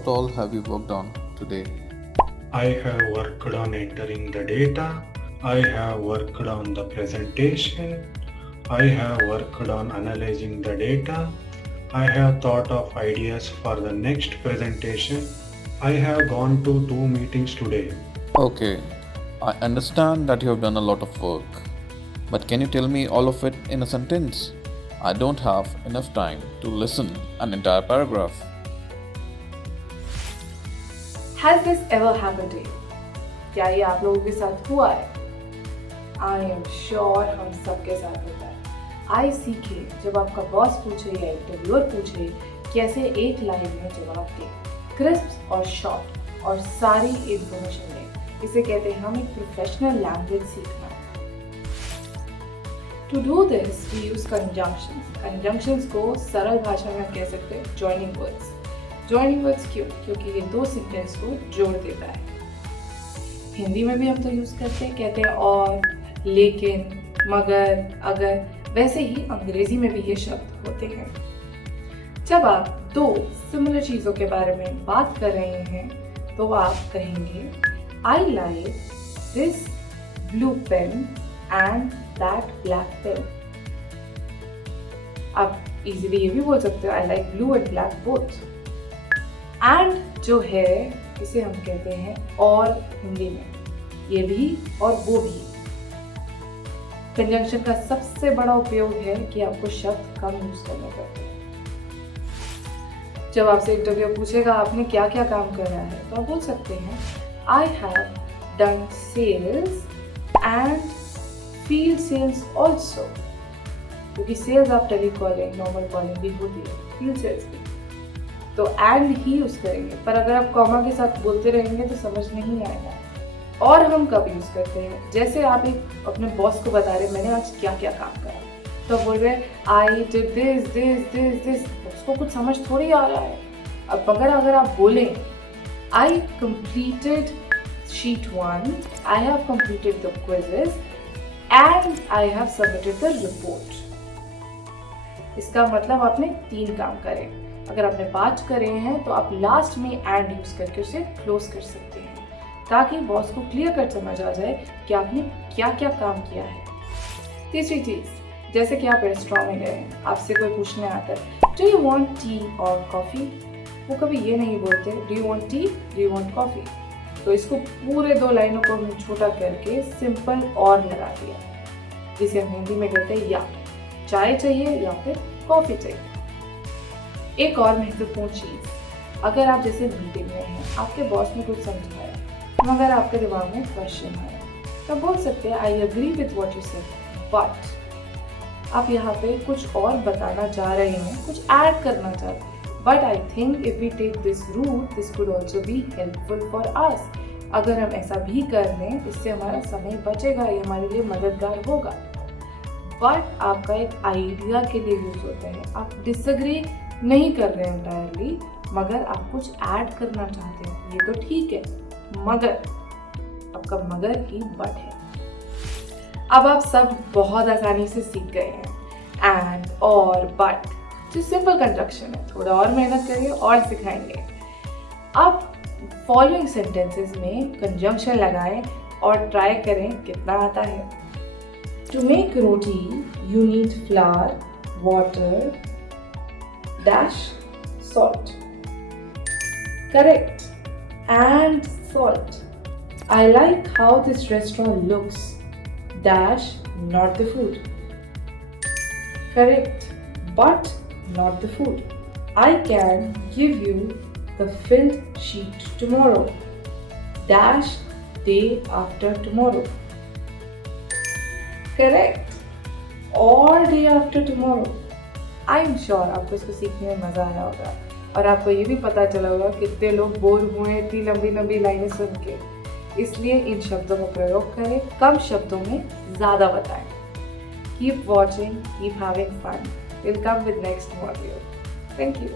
what all have you worked on today? I have worked on entering the data. I have worked on the presentation. I have worked on analyzing the data. I have thought of ideas for the next presentation. I have gone to 2 meetings today. Okay, I understand that you have done a lot of work, but can you tell me all of it in a sentence? I don't have enough time to listen an entire paragraph. Has this ever happened to you? क्या ये आप लोगों के साथ हुआ है? I am sure हम सबके साथ होता है। आई सीखे जब आपका बॉस पूछे या इंटरव्यूअर पूछे कैसे एक लाइन में जवाब दे, क्रिस्प और शॉर्ट और सारी इंफॉर्मेशन दें। इसे कहते हैं हम एक प्रोफेशनल लैंग्वेज सीखना। To do this we use conjunctions. Conjunctions को सरल भाषा में हम कह सकते हैं जॉइनिंग वर्ड्स। जॉइनिंग वर्ड्स क्यों? क्योंकि ये दो सेंटेंस को जोड़ देता है। हिंदी में भी हम तो यूज करते हैं, कहते हैं और, लेकिन, मगर, अगर। वैसे ही अंग्रेजी में भी ये शब्द होते हैं। जब आप दो सिमिलर चीजों के बारे में बात कर रहे हैं तो आप कहेंगे I like this blue pen and that black pen. आप इजीली ये भी बोल सकते हो I like blue and black both. And जो है इसे हम कहते हैं और हिंदी में, ये भी और वो भी। कंजंक्शन का सबसे बड़ा उपयोग है कि आपको शब्द कम यूज करने पड़ते हैं। जब आपसे इंटरव्यू पूछेगा आपने क्या क्या काम करा है तो आप बोल सकते हैं I have done sales and field sales also, क्योंकि सेल्स आप टेलीकॉलिंग, नॉर्मल कॉलिंग भी होती है, फील्ड सेल्स भी, तो एंड ही यूज करेंगे। पर अगर आप कॉमा के साथ बोलते रहेंगे तो समझ नहीं आएगा। और हम कब यूज करते हैं? जैसे आप एक अपने बॉस को बता रहे मैंने आज क्या क्या काम करा, तो बोल रहे I did this this this this, उसको कुछ समझ थोड़ी आ रहा है। अब अगर आप बोलें I completed sheet 1, I have completed the quizzes and I have submitted the report, इसका मतलब आपने 3 काम करे। अगर आपने 5 करे हैं तो आप लास्ट में एंड यूज करके उसे क्लोज कर सकते हैं, ताकि बॉस को क्लियर कट समझ आ जाए कि आपने क्या क्या काम किया है। तीसरी चीज, जैसे कि आप रेस्टोरेंट में गए, आपसे कोई पूछने आता है डू यू वांट टी और कॉफी, वो कभी ये नहीं बोलते do you want T, do you want coffee. तो इसको पूरे 2 लाइनों को हमने छोटा करके सिंपल और लगा दिया, जिसे हम हिंदी में कहते हैं या चाय चाहिए या फिर कॉफी चाहिए। एक और महत्वपूर्ण चीज, अगर आप जैसे मीटिंग में हैं, आपके बॉस ने कुछ समझाया मगर आपके दिमाग में क्वेश्चन आया, तो बोल सकते हैं I agree with what you said, but आप यहाँ पे कुछ और बताना चाह रहे हैं, कुछ ऐड करना चाहते हैं, but I think if we take this route this could also be helpful for us. अगर हम ऐसा भी कर लें इससे हमारा समय बचेगा, ये हमारे लिए मददगार होगा। बट आपका एक आइडिया के लिए यूज होता है, आप डिसएग्री नहीं कर रहे हैं एंटायरली, मगर आप कुछ ऐड करना चाहते हैं, ये तो ठीक है, मगर आपका मगर ही बट है। अब आप सब बहुत आसानी से सीख गए हैं एंड और बट, जो सिंपल कंजंक्शन है। थोड़ा और मेहनत करिए और सिखाएंगे। अब फॉलोइंग सेंटेंसेस में कंजंक्शन लगाएं और ट्राई करें कितना आता है। To make roti you need flour, water, dash, salt. Correct, and salt. I like how this restaurant looks, dash, not the food. Correct, but not the food. I can give you the filled sheet tomorrow, dash, day after tomorrow. Correct, all day after tomorrow. I am sure आपको इसको सीखने में मजा आया होगा और आपको ये भी पता चला होगा कितने लोग बोर हुए इतनी लंबी लंबी लाइनें सुन के। इसलिए इन शब्दों का प्रयोग करें, कम शब्दों में ज़्यादा बताएं। Keep watching, keep having fun. Will come with next module. Thank you.